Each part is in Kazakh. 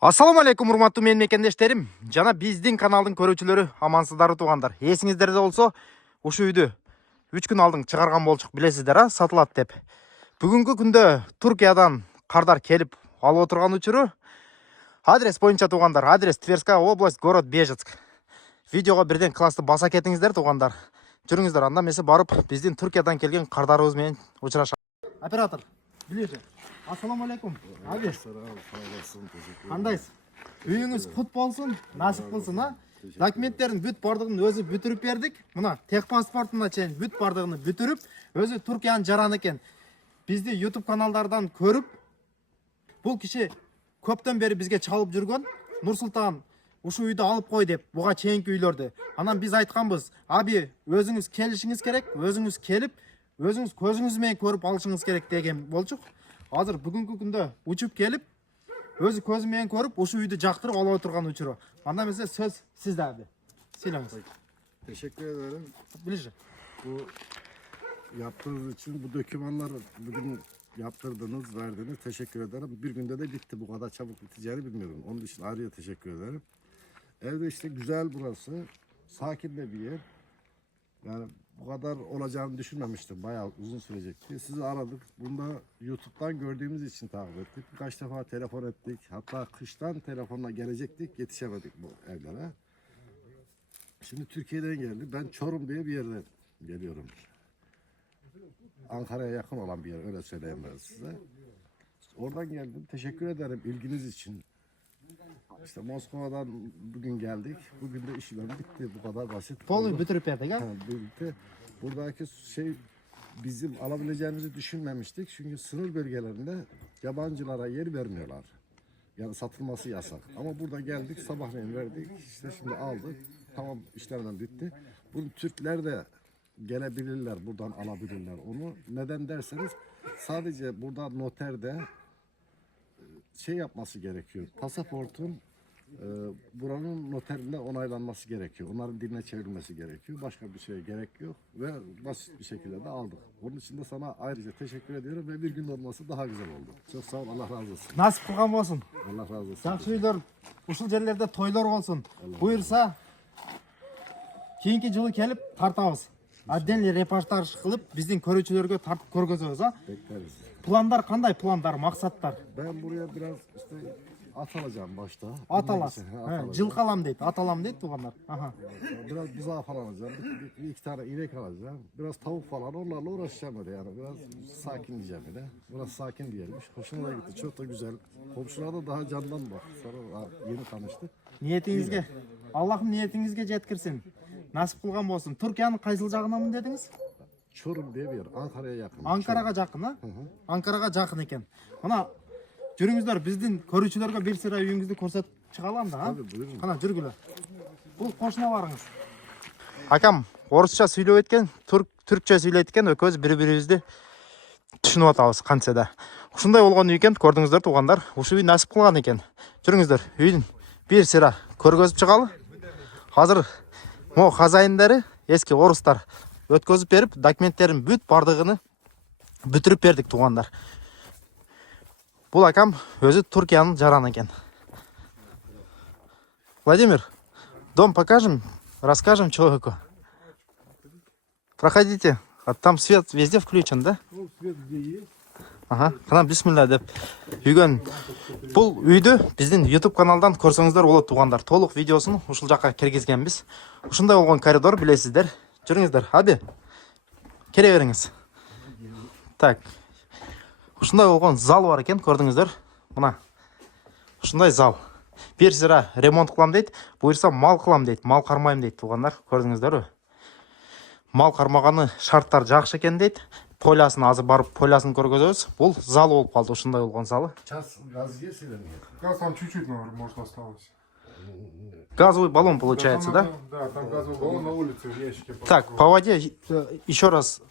Ассаламу алейкум, урматтуу менин мекендештерим. Жана биздин каналдын көрүүчүлөрү, амансыздарбы туугандар. Эсиңиздерде болсо, ушу үйдү 3 күн алдың чыгарган болчук, билесиздер, сатылат деп. Бүгүнкү күндө Туркиядан кардар келип алып отурган учуру. Адрес боюнча туугандар, адрес Тверская область, город Бежецк. Видеого бирден классы баса кетиңиздер туугандар. Жүрүңүздөр, анда эмесе барып биздин Туркиядан келген кардарыбыз менен учурашабыз. Оператор, билише. Ассаламу алейкум. Abi. Кандайсыз? Үйүңүз кут болсун, насип болсун, а? Документтердин бүт бардыгын өзү бүтүрүп бердик. Мына техпаспортуна чейин бүт бардыгын бүтүрүп, өзү Туркиянын жараны экен. Бизди YouTube каналдардан көрүп, бул киши көптөн бери бизге чалып жүргөн. Нурсултан ушу үйдү алып кой деп, буга чейинки үйлөрдү. Анан биз айтканбыз, аби, өзүңүз келишиңиз керек, өзүңүз келип, өзүңүз көзүңүз менен көрүп алышыңыз керек деген болчук. Азыр бүгүнкү күндө учуп келип, өзү көзү менен көрүп, ушу үйдү жактырып алып отурган учуру. Анда эмесе сөз сизде аби. Сөйлөңүз. Teşekkür ederim. Билише. Bu yaptığınız için bu dokümanları bugün yaptırdınız, verdiniz. Teşekkür ederim. Bir günde de bitti. Bu kadar çabuk biteceğini bilmiyordum. Onun için ayrıca teşekkür ederim. Evde işte güzel burası. Sakin de bir yer. Yani bu kadar olacağını düşünmemiştim. Bayağı uzun sürecekti. Sizi aradık. Bunda YouTube'dan gördüğümüz için takip ettik. Birkaç defa telefon ettik. Hatta kıştan telefonla gelecektik. Yetişemedik bu evlere. Şimdi Türkiye'den geldi. Ben Çorum diye bir yerden geliyorum. Ankara'ya yakın olan bir yer. Öyle söyleyeyim ben size. Oradan geldim. Teşekkür ederim ilginiz için. İşte Moskova'dan bugün geldik. Bugün de işlem bitti. Bu kadar basit. Полный бүтүрүп бердик, а? Bitti. Buradaki şey bizim alabileceğimizi düşünmemiştik. Çünkü sınır bölgelerinde yabancılara yer vermiyorlar. Yani satılması yasak. Ama burada geldik, sabahleyin verdik. İşte şimdi aldık. Tamam, işlerden bitti. Bunu Türkler de gelebilirler, buradan alabilirler onu. Neden derseniz sadece burada noterde şey yapması gerekiyor. Pasaportun buranın noterinde onaylanması gerekiyor. Onların diline çevrilmesi gerekiyor. Başka bir şeye gerek yok ve basit bir şekilde de aldık. Onun için de sana ayrıca teşekkür ediyorum ve bir gün olması daha güzel oldu. Çok sağ ol, Allah razı olsun. Насип кылган болсун. Allah razı olsun. Жакшы үйлөр, ушул жерлерде тойлор болсун. Буюрса, кийинки жылы келип тартабыз. Отдельный репортаж кылып, биздин көрүүчүлөргө тартып көргөзөбүз, а? Bekleriz. Пландар кандай, пландар, максаттар? Ben buraya biraz işte at alacağım başta. Ат аласыз. At alacağım. Жылкы алам дейт, ат алам дейт туугандар. Аха. Biraz buzağı falan alacağım. Bir iki tane inek alacağım. Biraz tavuk falan onlarla uğraşacağım öyle yani. Biraz sakin diyeceğim öyle. Biraz sakin bir yermiş. Hoşuma da gitti. Çok da güzel. Komşular da daha candan bak. Sonra yeni tanıştık. Ниетиңизге, Аллахым ниетиңизге жеткирсин. Насип кылган болсун. Туркиянын кайсыл жагынанмын дедиңиz? Çorum diye bir yer. Ankara'ya yakın. Анкарага жакын, а? Анкарага жакын экен. Мына жүрүңүздөр, биздин көрүүчүлөргө бир сыйра үйүңүздү көрсөтүп чыга алам да, а? Tabii buyurun. Кана жүргүлө. Бул кошуна барыңыз. Акам орусча сүйлөп экен, түркчө сүйлөйт экен, экөөбүз бири-бирибизди түшүнүп атабыз кантсе да. Ушундай болгон үй экен, көрдүңүздөр туугандар. Ушул үй насип кылган экен. Жүрүңүздөр, үйдүн бир сыйра көргөзүп чыгалы. Азыр мо хазайындары, эски орустар өткөзүп берип, документтерин бүт бардыгын бүтүрүп бердик туугандар. Бул акам өзү Туркиянын жараны экен. Владимир, дом покажем, расскажем человеку. Проходите. А там свет везде включен, да? Свет где есть? Ага. Кана бисмилля деп үйгөн. Бул үйдү биздин YouTube каналдан көрсөңүздөр болот туугандар. Толук видеосун ушул жакка киргизгенбиз. Ушундай болгон коридор билесиздер. Жүрүңүздөр. Аби. Кере бериңиз. Так. Ушундай болгон зал бар экен, көрдүңүздөр. Мына. Ушундай зал. Бир сыра ремонт кылам дейт, буйрса мал кылам дейт, мал кармайм дейт туугандар. Көрдүңүздөрбү? Мал кармаганы шарттар жакшы экен дейт. Полясын азыр барып полясын көргөзөбүз. Бул зал болуп калды, ушундай болгон залы. Час газ есть или нет? Газ там чуть-чуть, наверное, может осталось. Газовый баллон получается, да? Да, там газовый баллон на улице в ящике. Так, по воде еще раз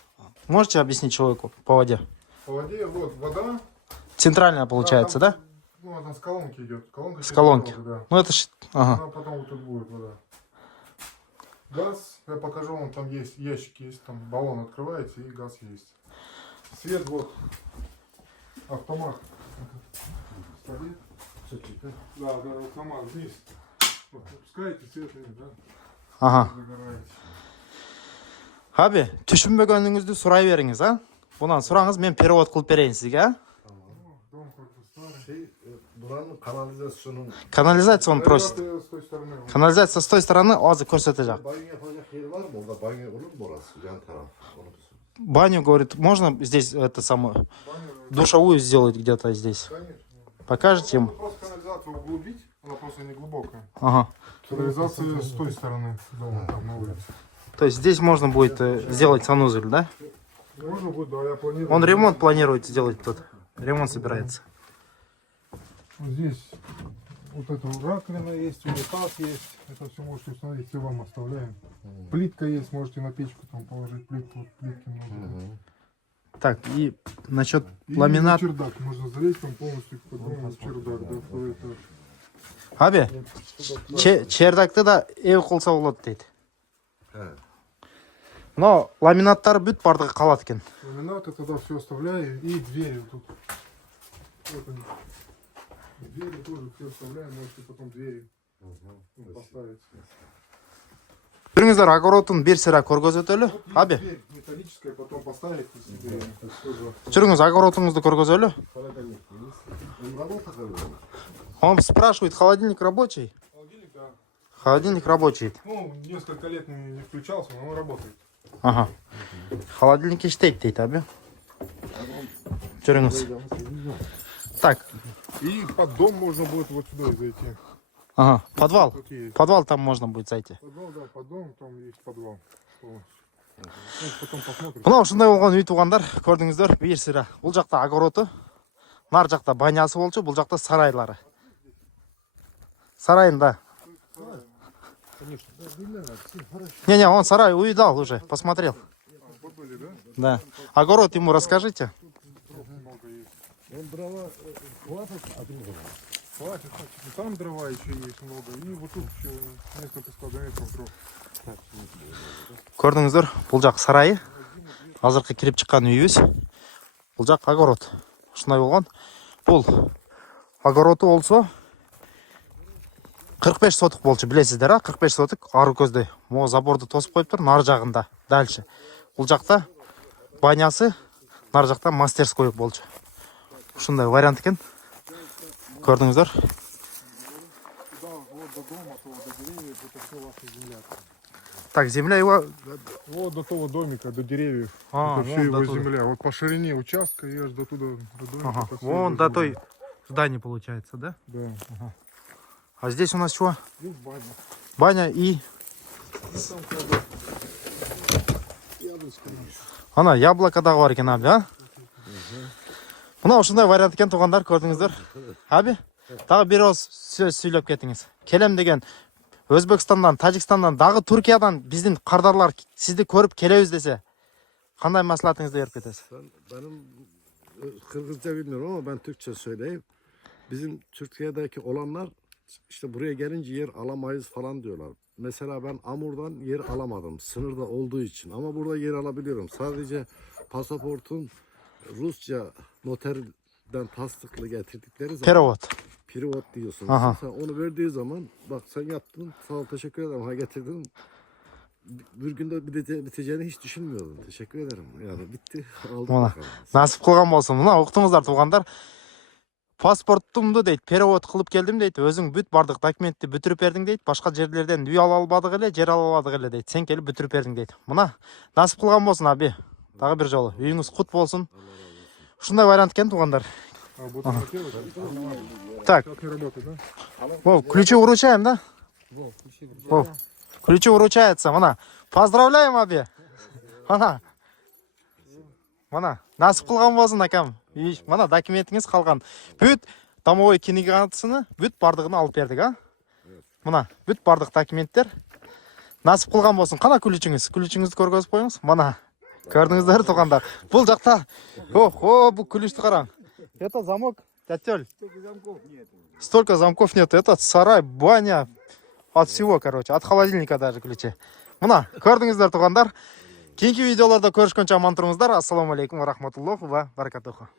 можете объяснить человеку по воде? По воде, вот, вода. Центральная получается, да? Ну, она с колонки идет. Колонка С колонки. Да. Ну это ж... Ага. Она потом вот тут будет вода. Газ, я покажу вам, там есть ящик, есть, там баллон открываете и газ есть. Свет вот, автомат. Стоит. Да, да, вот сама вниз. Вот, опускаете свет, да? Ага. Загораете. Abi, түшінбегеніңізді сұрай беріңіз, а? Бұнан сұраңыз, мен перевод қылып берейін сізге, а? Дом как-то старый. Şey, buranın kanalizasyonun Канализацияны просит. С той стороны. Вот. Канализация с той стороны azı көрсетecek. banyo yapacak yer var mı? Orada banyo olur mu orası? Yan taraf. Onu bir sor. Баню, говорит, можно здесь это самое, Баню, душевую сделать где-то здесь? конечно. Покажете ему? Просто канализацию углубить, она просто не глубокая. Ага. Канализация с той стороны дома, там на улице. То есть здесь можно будет сделать санузел, да? Можно будет, да, я планирую. Он ремонт планирует сделать тут. Ремонт собирается. Вот здесь вот эта раковина есть, унитаз есть. Это все можете установить, все вам оставляем. Плитка есть, можете на печку там положить плитку, плитки много. Так, и насчет И ламинат. чердак, можно залезть там полностью под домом, чердак, да, второй этаж. Abi, чердакты да ev қылса болады дейді. He. Мынау ламинаттар бүт бардығы қалады екен. Ламинаты тогда все оставляю и двери вот тут. Вот они. Двери тоже все оставляем, можете потом двери поставить. Көріңіздер, огородтың бір сыра көргөзөтөлү. Вот есть Abi, дверь металлическая, потом поставить себе. Тоже. жүріңіз, огородыңызды көргөзөлү. Холодильник есть. Он работа какой? Он спрашивает, холодильник рабочий? Холодильник, да. Холодильник рабочий. Ну, несколько лет не включался, но он работает. Ага. Холодильник иштейт дейді, abi. Жүріңіз. Так, И под дом можно будет вот сюда зайти. ага, подвал. Тут есть. Подвал там можно будет зайти. Подвал, да, под дом, там есть подвал. Полностью. Ну, потом посмотрим. Мынау ушундай болгон үй туугандар, көрдүңүздөр, бир сыра. Бул жакта огороду, нар жакта банясы болчу, бул жакта сарайлары. Сарайында. Конечно. Да, видно, все хорошо. Не-не, он сарай увидал уже, посмотрел. Вот были, да? Да. Огород ему расскажите. Дров много есть. Он дрова хватит, а ты не Хватит, хватит. И там дрова еще есть много. И вот тут еще несколько складометров дров. Көрдүңүздөр, бул жак сарайы. Азыркы кирип чыккан үйүбүз. Бул жак огород. Ушундай болгон. Бул огороду болсо 45 соток болчу, билесиздер, а? 45 соток ары көздө. Могу заборду тосуп коюптур, нар жагында. Дальше. Бул жакта банясы, нар жакта мастерской болчу. Ушундай вариант экен. Көрдүңүздөр. Да, вот до дома, то до деревьев, это все ваша земля. Так, земля его... Вот до того домика, до деревьев. А, это все вон его до туда. земля. Вот по ширине участка и аж до туда, до домика. Ага. это всё Вон его до земля. той здания получается, да? Да. А здесь у нас что? И баня. Баня и... Ана, яблоко да бар екен, abi, а? Мына ушундай вариант екен, туғандар, көрдіңіздер. Abi, тағы бір ауыз сөз сөйлеп кетіңіз. Келем деген Өзбекстандан, Тажикстандан, дағы Түркиядан біздің қардарлар сізді көріп келеміз dese, қандай маслихатыңызды беріп кетесіз? Benim Kırgızca bilmiyorum ama ben Türkçe söyleyeyim. Bizim Türkiye'deki olanlar işte buraya gelince yer alamayız falan diyorlar. Mesela ben Amur'dan yer alamadım sınırda olduğu için ama burada yer alabiliyorum. Sadece pasaportun Rusça noterden tasdikli getirdikleri zaman Перевод. Pirivot diyorsun. Aha. Sen onu verdiği zaman bak sen yaptın sağ ol teşekkür ederim ha getirdin. Bir günde biteceğini hiç düşünmüyordum. Teşekkür ederim. Yani bitti. Aldım Ona. bakalım. Насып кылган болсун. Мына уктуңуздар, туугандар. Паспортумду дейт, перевод кылып келдим дейт. Өзүң бүт бардык документти бүтүрүп бердиң дейт. Башка жерлерден үй ала албадык эле, жер ала албадык эле дейт. Сен келип бүтүрүп бердиң дейт. Мына насып кылган болсун, аби. Дагы бир жолу. Үйүңүз кут болсун. Ушундай вариант экен, туугандар. А вот она делает? Так, Как не работает, да? Вов, ключи вручаем, да? Вов, ключи вручается. Мына. Поздравляем, аби. Мына. Насып кылган болсун, акам. Мына документиңиз калган. Бүт домовой книгасыны, бүт бардыгын алып бердик, а? Мына, бүт бардык документтер. Насып кылган болсун. Кана ключүңүз? Ключүңүздү көргөзүп коюңуз. Мына. Көрдүңүздөр, туугандар. Бул жакта. Охо, бул ключтү караң. Это замок, тетель. Столько замков нет. Это сарай, баня. От всего, короче. От холодильника даже ключи. Мына, көрдүңүздөр, туугандар. Кийинки видеолордо көрүшкөнчө аман туруңуздар. Ассаламу алейкум ва рахматуллахи ва баракатуху.